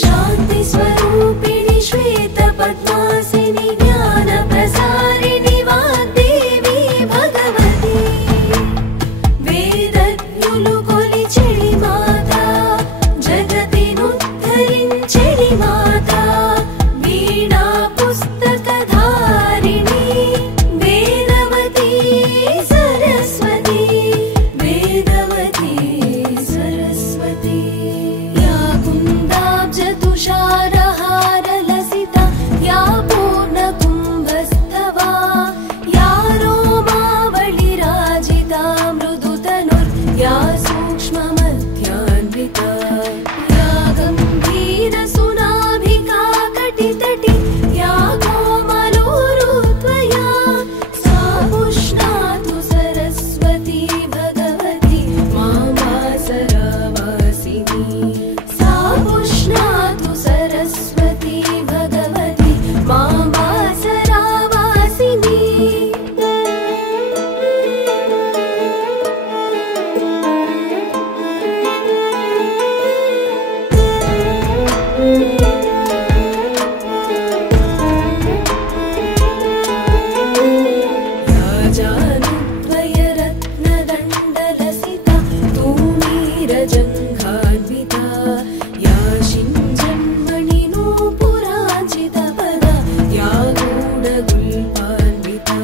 शांति स्वरूपिणी श्वेत पद्मासिनी ज्ञान प्रसारिणी वाग्देवी भगवती वेदज्ञुलु कोलिचेडि माता जगतिनुद्धरिंचेडि माता वीणा पुस्तकधारिणी वेदवती सरस्वती या कुन्दाब्जतुषारहारलसिता या पूर्णकुम्भस्तवा या रोमावलिराजिता मृदुतनुर्या सूक्ष्ममध्यान्विता या गम्भीरसुनाभिका कटितटी या कोमलोरुत्वया सा पुष्णातु सरस्वती भगवती मामासरावासिनी सा पुष्णातु सरस्वती भगवती मामासरावासिनी राजानुद्वयरत्नदण्डलसिता तूणीरजङ्घान्विता या शिञ्जन्मणिनूपुराञ्चितपदा या गूढगुल्पान्विता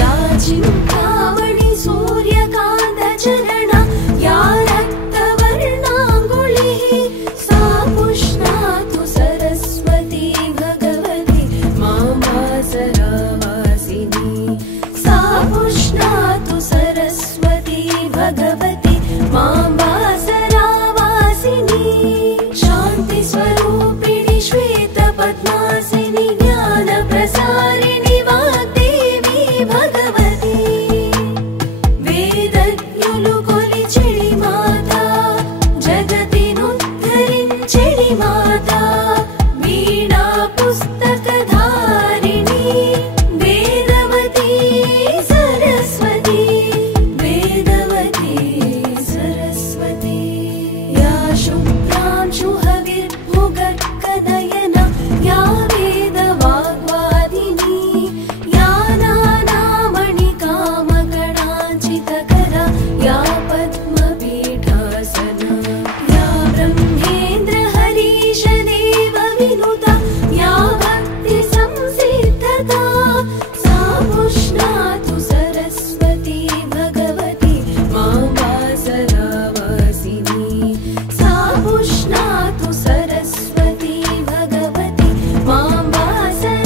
या चिन्तामणि सूर्यकान्तचरणा या रक्तवर्णाङ्गुलिः सा पुष्णातु सरस्वती भगवती मामासरावासिनी सा पुष्णातु सरस्वती भगवती मामासरावासिनी शांति स्वरूपिणी श्वेत पद्मासिनी ज्ञान प्रसारिणी वाग्देवी भगवती वेदज्ञुलु कोलिचेडि माता जगतिनुद्धरिंचेडि माता वीणा पुस्तकधारिणी वेदवती सरस्वती या शुभ्रांशुहविर्भुगर्कनयना या वेदवाग्वादिनी या नानामणिकामकणाञ्चितकरा या पद्मपीठासना या ब्रह्मेन्द्रहरीशदेवविनुता या भक्तिसंसिद्धता सा पुष्णातु सरस्वती भगवती मामासरावासिनी सा पुष्णातु सरस्वती भगवती मामासरावासिनी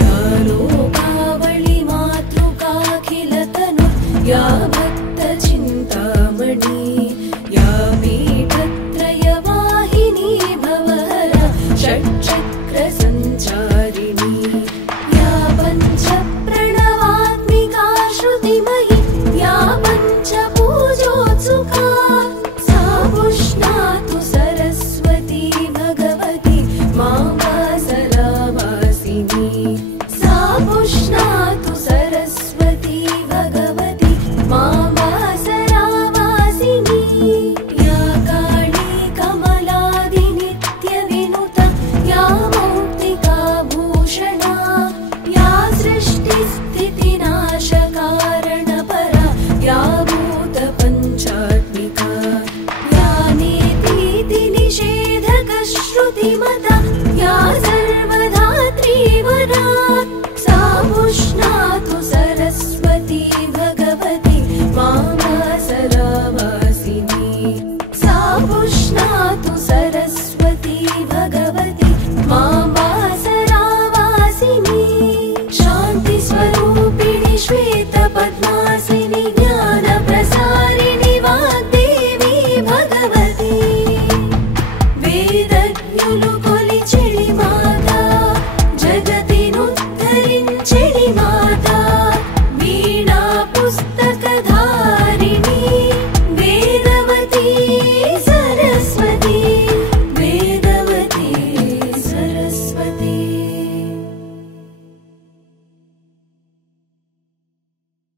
या लोकावळि मातृकाखिलतनु या भक्तचिन्तामणि या पीठत्रयवाहिनी भवहरा षट्चक्रसञ्चारिणी या पञ्चप्रणवात्मिका श्रुतिमयी या पञ्चपूजोत्सुका सा पुष्णातु सरस्वती भगवती मामासरावासिनी सा पुष्णातु सरस्वती भगवती मामासरावासिनी या काली कमलादिनित्यविनुता या मौक्तिकाभूषणा या सृष्टिस्थितिनाशकारणपरा या भूतपञ्चात्मिका या नेतीतिनिषेधकश्रुतिमता या सर्वधात्री वरा